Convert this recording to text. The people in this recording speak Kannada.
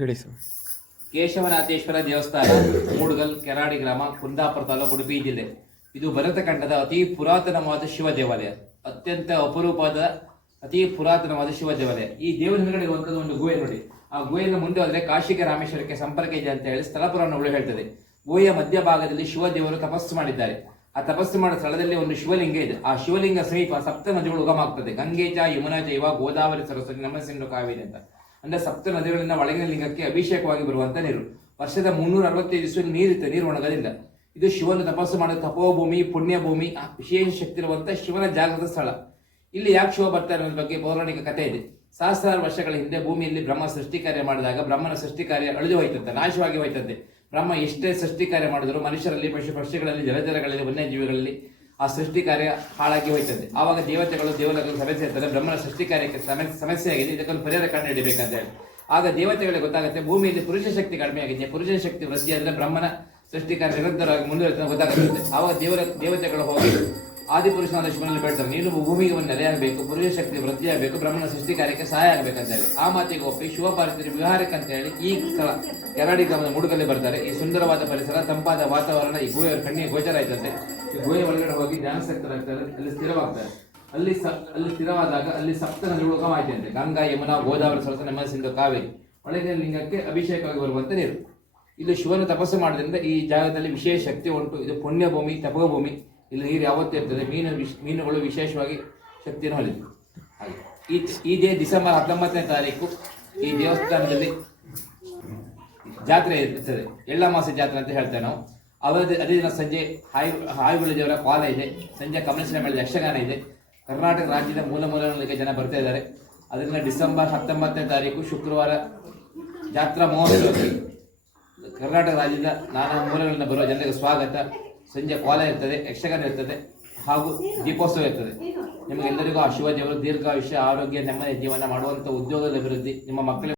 ಹೇಳಿ ಸರ್. ಕೇಶವನಾಥೇಶ್ವರ ದೇವಸ್ಥಾನ, ಮೂಡಗಲ್, ಕೆರಾಡಿ ಗ್ರಾಮ, ಕುಂದಾಪುರ ತಾಲೂಕು ಉಡುಪಿ ಜಿಲ್ಲೆ. ಇದು ಭರತಖಂಡದ ಅತಿ ಪುರಾತನವಾದ ಶಿವ ದೇವಾಲಯ. ಅತ್ಯಂತ ಅಪರೂಪದ ಅತಿ ಪುರಾತನವಾದ ಶಿವ ದೇವಾಲಯ. ಈ ದೇವರ ಹಿಂದ್ಗಡೆ ಒಂದು ಒಂದು ಗುಹೆ ನೋಡಿ. ಆ ಗುಹೆಯಿಂದ ಮುಂದೆ ಹೋದ್ರೆ ಕಾಶಿಗೆ ರಾಮೇಶ್ವರಕ್ಕೆ ಸಂಪರ್ಕ ಇದೆ ಅಂತ ಹೇಳಿ ಸ್ಥಳ ಪುರಾಣಗಳು ಹೇಳ್ತದೆ. ಗುಹೆಯ ಮಧ್ಯಭಾಗದಲ್ಲಿ ಶಿವ ದೇವರು ತಪಸ್ಸು ಮಾಡಿದ್ದಾರೆ. ಆ ತಪಸ್ಸು ಮಾಡೋ ಸ್ಥಳದಲ್ಲಿ ಒಂದು ಶಿವಲಿಂಗ ಇದೆ. ಆ ಶಿವಲಿಂಗ ಸಮೀಪ ಸಪ್ತ ನದಿಗಳು ಉಗಮ ಆಗ್ತದೆ ಗಂಗೆ ಚ ಯಮುನಾ ಜೈವ, ಗೋದಾವರಿ, ಸರಸ್ವತಿ ನಮಸಿಂಧು ಕಾವೇರಿ ಅಂತ. ಅಂದ್ರೆ ಸಪ್ತ ನದಿಗಳಿಂದ ಒಳಗಿನ ಲಿಂಗಕ್ಕೆ ಅಭಿಷೇಕವಾಗಿ ಬರುವಂತ ನೀರು. ವರ್ಷದ ಮುನ್ನೂರ ಅರವತ್ತೈದು ದಿವಸ ನೀರಿತ್ತು ನೀರು ಒಣಗಲಿಲ್ಲ ಇದು ಶಿವನ ತಪಸ್ಸು ಮಾಡಿದ ತಪೋಭೂಮಿ, ಪುಣ್ಯಭೂಮಿ ವಿಶೇಷ ಶಕ್ತಿ ಇರುವಂತ ಶಿವನ ಜಾಗೃತ ಸ್ಥಳ. ಇಲ್ಲಿ ಯಾಕೆ ಶಿವ ಬರ್ತಾರೆ ಅನ್ನೋದ್ರ ಬಗ್ಗೆ ಪೌರಾಣಿಕ ಕಥೆ ಇದೆ. ಸಹಸ್ರಾರು ವರ್ಷಗಳ ಹಿಂದೆ ಭೂಮಿಯಲ್ಲಿ ಬ್ರಹ್ಮ ಸೃಷ್ಟಿ ಕಾರ್ಯ ಮಾಡಿದಾಗ ಬ್ರಹ್ಮನ ಸೃಷ್ಟಿ ಕಾರ್ಯ ಅಳಿದು ಹೋಯ್ತಂತೆ, ನಾಶವಾಗಿ ಹೋಯ್ತಂತೆ. ಬ್ರಹ್ಮ ಎಷ್ಟೇ ಸೃಷ್ಟಿ ಕಾರ್ಯ ಮಾಡಿದ್ರು ಮನುಷ್ಯರಲ್ಲಿ, ಪಶು ಪಕ್ಷಿಗಳಲ್ಲಿ, ಜಲಚರಗಳಲ್ಲಿ, ವನ್ಯಜೀವಿಗಳಲ್ಲಿ ಆ ಸೃಷ್ಟಿ ಕಾರ್ಯ ಹಾಳಾಗಿ ಹೋಯ್ತದೆ. ಆವಾಗ ದೇವತೆಗಳು ದೇವತೆಗಳು ಸಭೆ ಸೇರ್ತಾರೆ ಬ್ರಹ್ಮನ ಸೃಷ್ಟಿ ಕಾರ್ಯಕ್ಕೆ ಸಮ- ಸಮಸ್ಯೆ ಆಗಿದೆ ಇದಕ್ಕೊಂದು ಪರಿಹಾರ ಕಂಡು ಹಿಡಿಬೇಕಂತ ಹೇಳಿ. ಆಗ ದೇವತೆಗಳಿಗೆ ಗೊತ್ತಾಗುತ್ತೆ, ಭೂಮಿಯಲ್ಲಿ ಪುರುಷ ಶಕ್ತಿ ಕಡಿಮೆ ಆಗಿದೆ. ಪುರುಷ ಶಕ್ತಿ ವೃದ್ಧಿ ಅಂದ್ರೆ ಬ್ರಹ್ಮನ ಸೃಷ್ಟಿ ಕಾರ್ಯ ನಿರಂತರವಾಗಿ ಮುಂದುವರೆದ ಗೊತ್ತಾಗುತ್ತೆ ಆವಾಗ ದೇವರ, ದೇವತೆಗಳು ಹೋಗಿ ಆದಿಪುರುಷನಾದ ಶಿವನಲ್ಲಿ ಬೆಳೆದ ನೀನು ಭೂಮಿಗೆ ಒಂದು ನೆಲೆಯಾಗಬೇಕು ಪುರುಷ ಶಕ್ತಿ ವೃದ್ಧಿಯಾಗಬೇಕು ಬ್ರಹ್ಮನ ಸೃಷ್ಟಿ ಕಾರ್ಯಕ್ಕೆ ಸಹಾಯ ಆಗಬೇಕಂತ ಹೇಳಿ ಆ ಮಾತಿಗೆ ಒಪ್ಪಿ ಶಿವಪಾರ್ವತಿ ವಿಹಾರಕ್ಕೆ ಅಂತ ಹೇಳಿ ಈ ಸ್ಥಳ ಕೆರಡಿ ಗ್ರಾಮದ ಮುಡುಗಲ್ಲಿ ಬರ್ತಾರೆ. ಈ ಸುಂದರವಾದ ಪರಿಸರ, ತಂಪಾದ ವಾತಾವರಣ, ಈ ಗುಹೆಯ ಕಣ್ಣಿಗೆ ಗೋಚರ ಆಯ್ತಂತೆ. ಈ ಗುಹೆ ಒಳಗಡೆ ಹೋಗಿ ಧ್ಯಾನಸಕ್ತರಾಗ್ತಾರೆ ಅಲ್ಲಿ ಸ್ಥಿರವಾಗ್ತಾರೆ. ಅಲ್ಲಿ ಸ, ಅಲ್ಲಿ ಸ್ಥಿರವಾದಾಗ ಅಲ್ಲಿ ಸಪ್ತ ನದಿಗಳು ಆಯ್ತಂತೆ. ಗಂಗಾ, ಯಮುನಾ, ಗೋದಾವರಿ, ಸರಸ್ವತಿ ನಮ್ಮ ಸಿಂಧು, ಕಾವೇರಿ. ಒಳಗಿನ ಲಿಂಗಕ್ಕೆ ಅಭಿಷೇಕವಾಗಿ ಬರುವಂತೆ ನೀರು. ಇದು ಶಿವನ ತಪಸ್ಸು ಮಾಡೋದ್ರಿಂದ ಈ ಜಾಗದಲ್ಲಿ ವಿಶೇಷ ಶಕ್ತಿ ಉಂಟು. ಇದು ಪುಣ್ಯಭೂಮಿ, ತಪೋಭೂಮಿ. ಇಲ್ಲಿ ನೀರು ಯಾವತ್ತೂ ಇರ್ತದೆ. ಮೀನು ವಿಶ್- ಮೀನುಗಳು ವಿಶೇಷವಾಗಿ ಶಕ್ತಿಯನ್ನು ಹೊಂದಿದೆ. ಹಾಗೆ. ಈ ದೇ ಡಿಸೆಂಬರ್ ಹತ್ತೊಂಬತ್ತನೇ ತಾರೀಕು ಈ ದೇವಸ್ಥಾನದಲ್ಲಿ ಜಾತ್ರೆ ಇರ್ತದೆ. ಎಳ್ಳಮಾಸ ಜಾತ್ರೆ ಅಂತ ಹೇಳ್ತೇವೆ ನಾವು. ಅವರ ಅದೇ ದಿನ ಸಂಜೆ ಹಾಯ್, ಹಾಯ್ಗುಳಿ ದೇವರ ಪಾಲ ಇದೆ. ಸಂಜೆ ಕಮಲೇಶ್ವರ ಮೇಲೆ ಯಕ್ಷಗಾನ ಇದೆ. ಕರ್ನಾಟಕ ರಾಜ್ಯದ ಮೂಲ ಮೂಲಗಳಿಗೆ ಜನ ಬರ್ತಾ ಇದ್ದಾರೆ. ಅದರಿಂದ ಡಿಸೆಂಬರ್ ಹತ್ತೊಂಬತ್ತನೇ ತಾರೀಕು ಶುಕ್ರವಾರ ಜಾತ್ರಾ ಮಹೋತ್ಸವ. ಕರ್ನಾಟಕ ರಾಜ್ಯದ ನಾನಾ ಮೂಲಗಳಿಂದ ಬರುವ ಜನರಿಗೆ ಸ್ವಾಗತ. ಸಂಜೆ ಕೋಲ ಇರ್ತದೆ ಯಕ್ಷಗಾನ ಇರ್ತದೆ ಹಾಗೂ ದೀಪೋತ್ಸವ ಇರ್ತದೆ. ನಿಮಗೆಲ್ಲರಿಗೂ ಆ ಶಿವ ದೇವರು ದೀರ್ಘಾಯುಷ್ಯ ಆರೋಗ್ಯ ನೆಮ್ಮದಿ ಜೀವನ ಮಾಡುವಂತಹ ಉದ್ಯೋಗದ ಅಭಿವೃದ್ಧಿ ನಿಮ್ಮ ಮಕ್ಕಳಿಗೆ